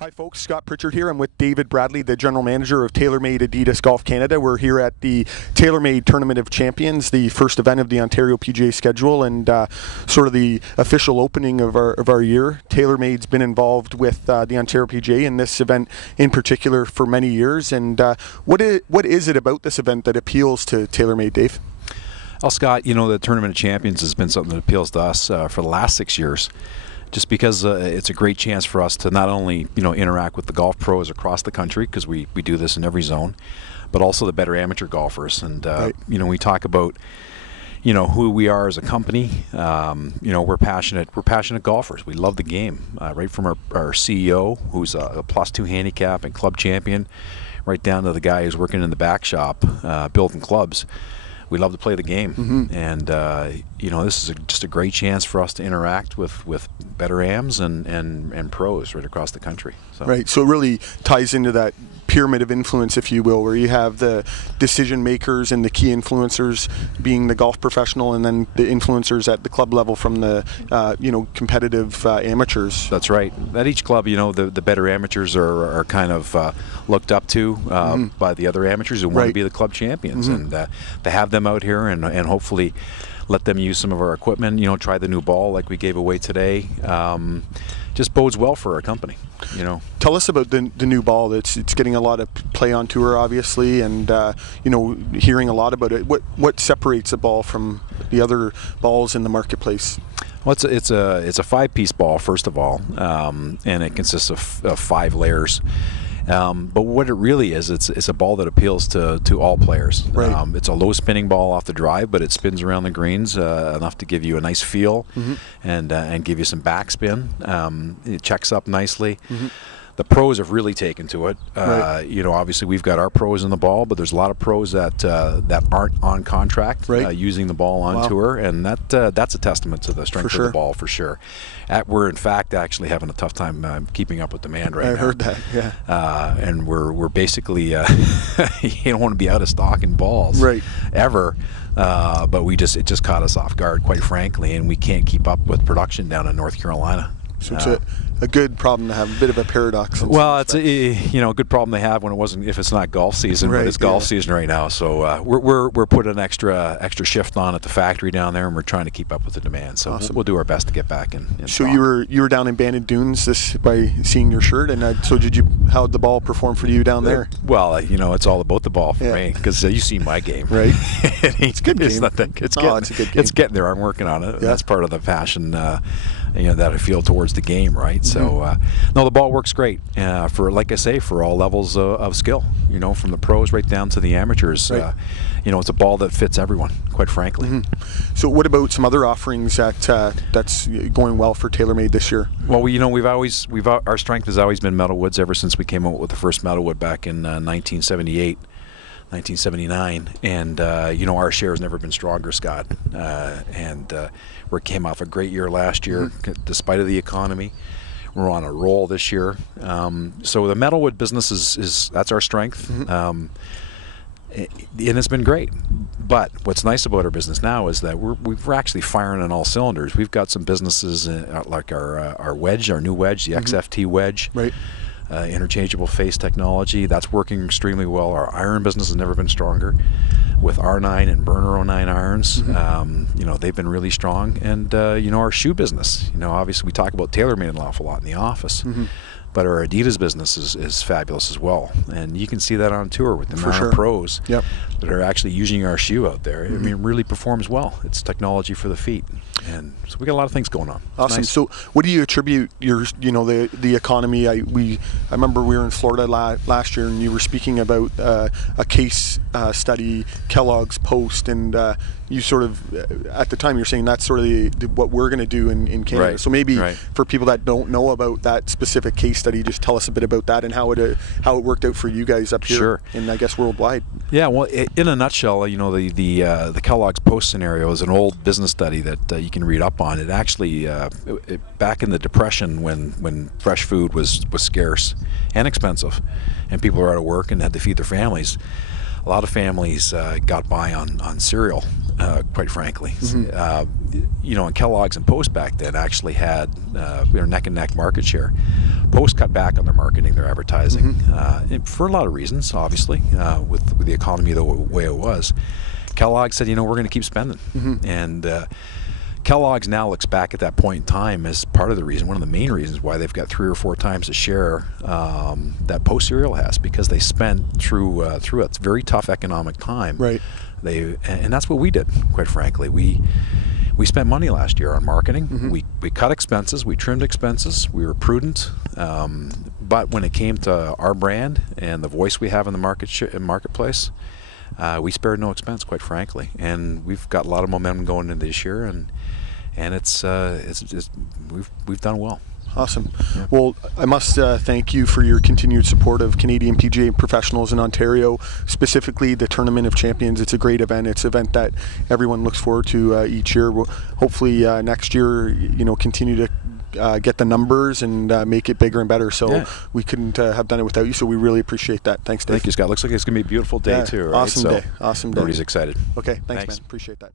Hi folks, Scott Pritchard here. I'm with David Bradley, the General Manager of TaylorMade Adidas Golf Canada. We're here at the TaylorMade Tournament of Champions, the first event of the Ontario PGA schedule and sort of the official opening of our year. TaylorMade's been involved with the Ontario PGA in this event in particular for many years. And what is it about this event that appeals to TaylorMade, Dave? Well, Scott, you know, the Tournament of Champions has been something that appeals to us for the last 6 years. Just because it's a great chance for us to not only, you know, interact with the golf pros across the country, because we do this in every zone, but also the better amateur golfers. And right. you know, we talk about, you know, who we are as a company. You know, we're passionate golfers. We love the game, right from our CEO, who's a +2 handicap and club champion, right down to the guy who's working in the back shop building clubs. We love to play the game, and you know, this is just a great chance for us to interact with better AMs and pros right across the country. So. Right, so it really ties into that pyramid of influence, if you will, where you have the decision makers and the key influencers being the golf professional, and then the influencers at the club level from the you know, competitive amateurs. That's right. At each club, you know, the better amateurs are kind of looked up to by the other amateurs who want to be the club champions, and to have them out here and hopefully let them use some of our equipment, you know, try the new ball like we gave away today, just bodes well for our company. You know, tell us about the new ball. It's getting a lot of play on tour, obviously, and you know, hearing a lot about it. What separates a ball from the other balls in the marketplace? Well, it's a 5-piece ball, first of all, and it consists of 5 layers. But what it really is, it's a ball that appeals to all players. Right. It's a low spinning ball off the drive, but it spins around the greens enough to give you a nice feel and give you some backspin. It checks up nicely. The pros have really taken to it. Right. You know, obviously we've got our pros in the ball, but there's a lot of pros that aren't on contract using the ball on tour, and that's a testament to the strength of the ball for sure. We're in fact actually having a tough time keeping up with demand right now. I heard that, yeah. And we're basically you don't want to be out of stock in balls ever. But it just caught us off guard, quite frankly, and we can't keep up with production down in North Carolina. So it's a good problem to have, a bit of a paradox. Well, it's a good problem they have if it's not golf season, but it's golf season right now. So we're putting an extra shift on at the factory down there, and we're trying to keep up with the demand. So we'll do our best to get back in So stock. you were down in Banded Dunes by seeing your shirt, and so how did the ball perform for you down there? Well, you know, it's all about the ball for me, because you see my game, right? It's good. It's nothing. It's a good game. It's getting there. I'm working on it. That's part of the passion. You know, that I feel towards the game, right? So, no, the ball works great for, like I say, for all levels of skill. You know, from the pros right down to the amateurs. You know, it's a ball that fits everyone, quite frankly. So, what about some other offerings that's going well for TaylorMade this year? Well, you know, our strength has always been metalwoods ever since we came out with the first metalwood back in 1978. 1979, and you know, our share has never been stronger, Scott, and we came off a great year last year despite of the economy. We're on a roll this year, so the metalwood business is that's our strength, and it's been great. But what's nice about our business now is that we're actually firing on all cylinders. We've got some businesses like our wedge, our new wedge, the XFT wedge. Interchangeable face technology, that's working extremely well. Our iron business has never been stronger with R9 and Burner 09 irons. You know, they've been really strong. And you know, our shoe business, you know, obviously we talk about TaylorMade an awful lot in the office, but our Adidas business is fabulous as well, and you can see that on tour with the amount of pros that are actually using our shoe out there. I mean, it really performs well. It's technology for the feet, and so we got a lot of things going on. Awesome. Nice. So, what do you attribute the economy? I remember we were in Florida last year, and you were speaking about a case study, Kellogg's Post, and you sort of at the time you're saying that's sort of what we're going to do in Canada. So maybe for people that don't know about that specific case study, just tell us a bit about that and how it worked out for you guys up here and I guess worldwide. Yeah, well, in a nutshell, you know, the Kellogg's Post scenario is an old business study that you can read up on. It actually back in the Depression when fresh food was scarce and expensive, and people were out of work and had to feed their families. A lot of families got by on cereal, quite frankly. You know, and Kellogg's and Post back then actually had neck and neck market share. Post cut back on their marketing, their advertising, for a lot of reasons, obviously, with the economy the way it was. Kellogg said, you know, we're going to keep spending. And Kellogg's now looks back at that point in time as part of the reason, one of the main reasons why they've got 3 or 4 times the share that Post cereal has, because they spent through a very tough economic time. Right. And that's what we did, quite frankly. We spent money last year on marketing. We cut expenses. We trimmed expenses. We were prudent. But when it came to our brand and the voice we have in the marketplace, we spared no expense, quite frankly. And we've got a lot of momentum going into this year, and we've done well. Awesome. Yeah. Well, I must thank you for your continued support of Canadian PGA professionals in Ontario, specifically the Tournament of Champions. It's a great event. It's an event that everyone looks forward to each year. We'll hopefully next year, you know, continue to get the numbers and make it bigger and better. So we couldn't have done it without you. So we really appreciate that. Thanks, Dave. Thank you, Scott. Looks like it's going to be a beautiful day too. Right? Awesome day. Awesome day. Everybody's excited. Okay. Thanks, man. Appreciate that.